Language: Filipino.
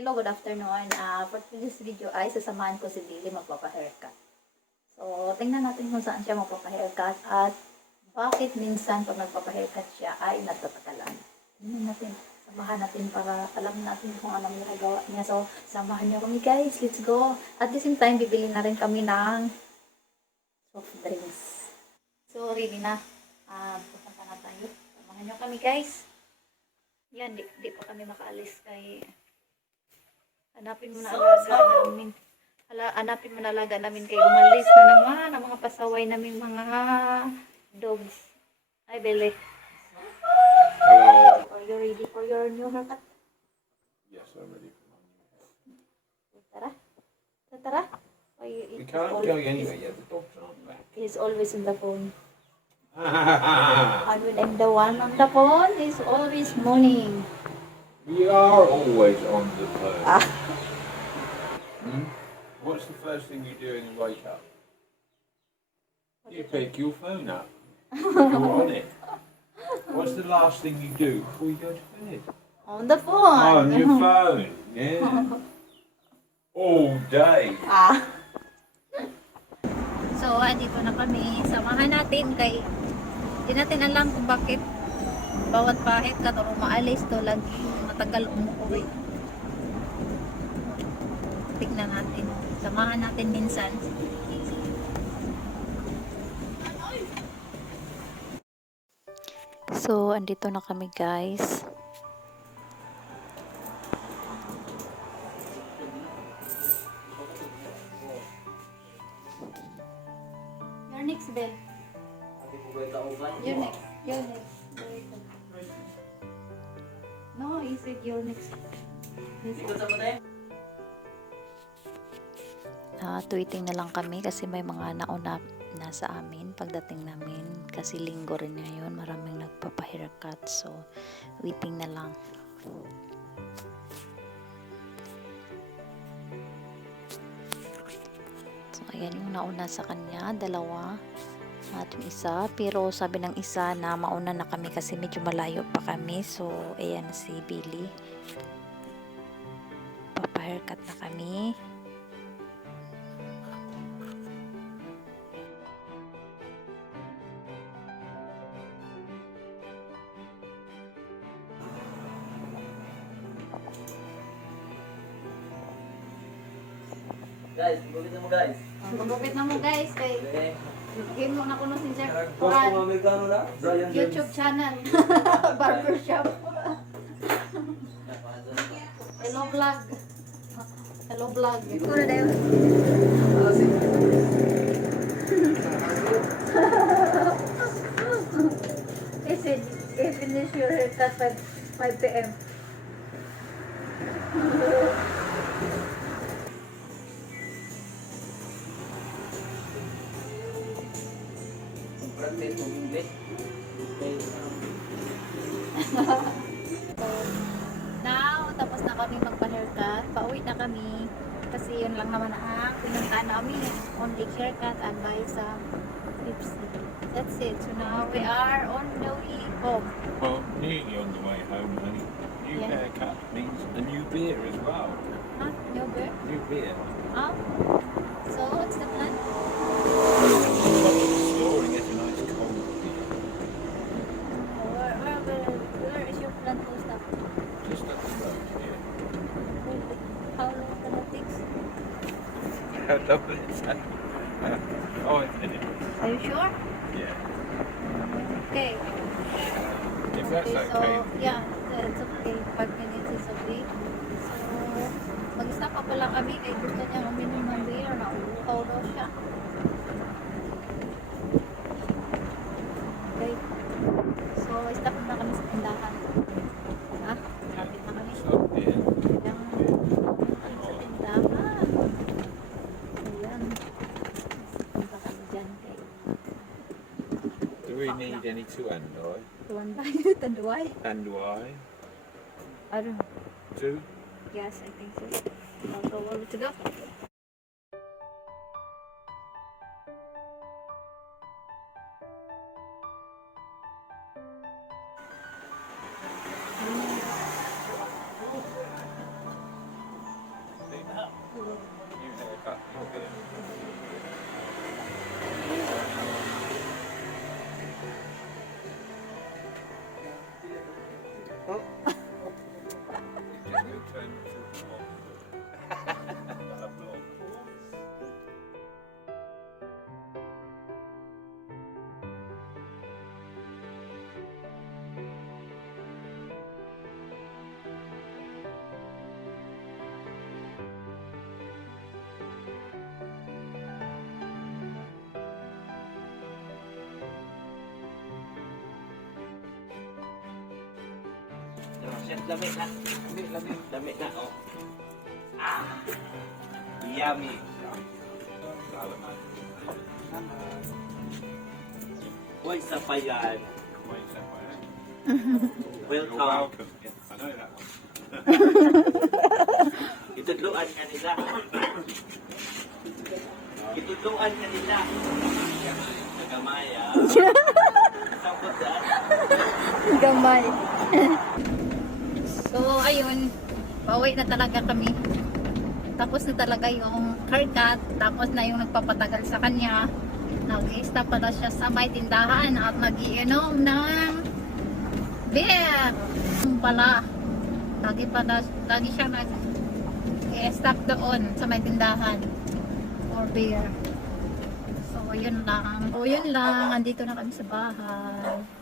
Hello, good afternoon. For this video ay sasamahan ko si Billy magpapa-haircut. So, tingnan natin kung saan siya magpapa-haircut at bakit minsan pag nagpapa-haircut siya ay nagtatagalan. Tingnan natin, samahan natin para alam natin kung anong ginagawa niya. So, samahan niyo kami guys, let's go. At the same time, bibili na rin kami ng soft drinks. So, ready na. Pupunta na tayo. Samahan niyo kami guys. Yan, di pa kami makaalis kay... Hanapin mo na alaga namin. Hanapin mo na alaga namin kayo. Umalis na naman ang mga pasaway namin mga dogs. Ay, Bele. Hello. Are you ready for your new haircut? Yes, I'm ready for my new haircut. Tara. Tara. We can't go anywhere yet. The dogs aren't back. He's always on the phone. And when I'm the one on the phone, he's always moaning. We are always on the phone. What's the first thing you do when you wake up? You pick your phone up. You're on it. What's the last thing you do before you go to bed? On the phone. On your phone. Yeah. All day. So, andito na kami. Samahan natin kay hindi natin alam kung bakit bawat pahit ka o maalis to lagi matagal umuwi. Tignan natin. Samahan natin minsan. So, andito na kami guys. Your next, Bel. Your next. Your next. No, he said your next. Tweeting na lang kami kasi may mga nauna na sa amin pagdating namin kasi linggo rin ngayon, maraming nagpapa-haircut, so waiting na lang. So ayan yung nauna sa kanya, dalawa at yung isa, pero sabi ng isa na mauna na kami kasi medyo malayo pa kami. So ayan si Billy, papa-haircut na kami. Guys, gugupit na mo guys. Gugupit na mo guys kay game mo na kuno si Sir Gusto mo Amerikano na? Brian YouTube channel. Barbershop. Hello vlog. Hello vlog. Puro dayo. He said, finish your haircut by 5 p.m. Now, tapos na kami magpa-haircut. Pauwi na kami. Kasi yun lang naman ang pinuntahan namin. Only haircut and buy some lipstick. That's it. So now we are on the way home. Well, nearly on the way home, honey. New Yeah. haircut means a new beer as well. Huh? New beer? New beer. Huh? So, what's the plan? Store and get a nice cold beer. Where is your plan to stop? Just up the road here. How long can it take? How lovely is that? Oh, it's in it. Are you sure? Yeah. Okay. If that's So, okay. yeah, it's okay. 5 minutes is okay. So, mag-stop pa pala kami kay gusto niya uminom ng beer. Nauuhaw daw siya. Okay. So, stop na kami sa tindahan. Ha? Lapit na kami. Stop here. Yung sa tindahan. Ayan. Punta kami dyan kay Do we need any to Andoy? Tuwan tayo. Tanduay. And why? I don't know. Two? Yes, I think so. I'll go over to go. Chef, lami na. Lami na, oh. Ah! Yummy. Uy, isa pa yan. You're Welcome. welcome. I know that one. Itudluan ka nila. Itudluan ka nila. Nagamay, ah. Sambot yan. Gamay. So, ayun. Pauwi na talaga kami. Tapos na talaga yung haircut. Tapos na yung nagpapatagal sa kanya. Nag-i-stop pala siya sa may tindahan at nag-iinom ng beer. Yung pala. Lagi siya nag-i-stop doon sa may tindahan for beer. So, yun lang. Andito na kami sa bahay.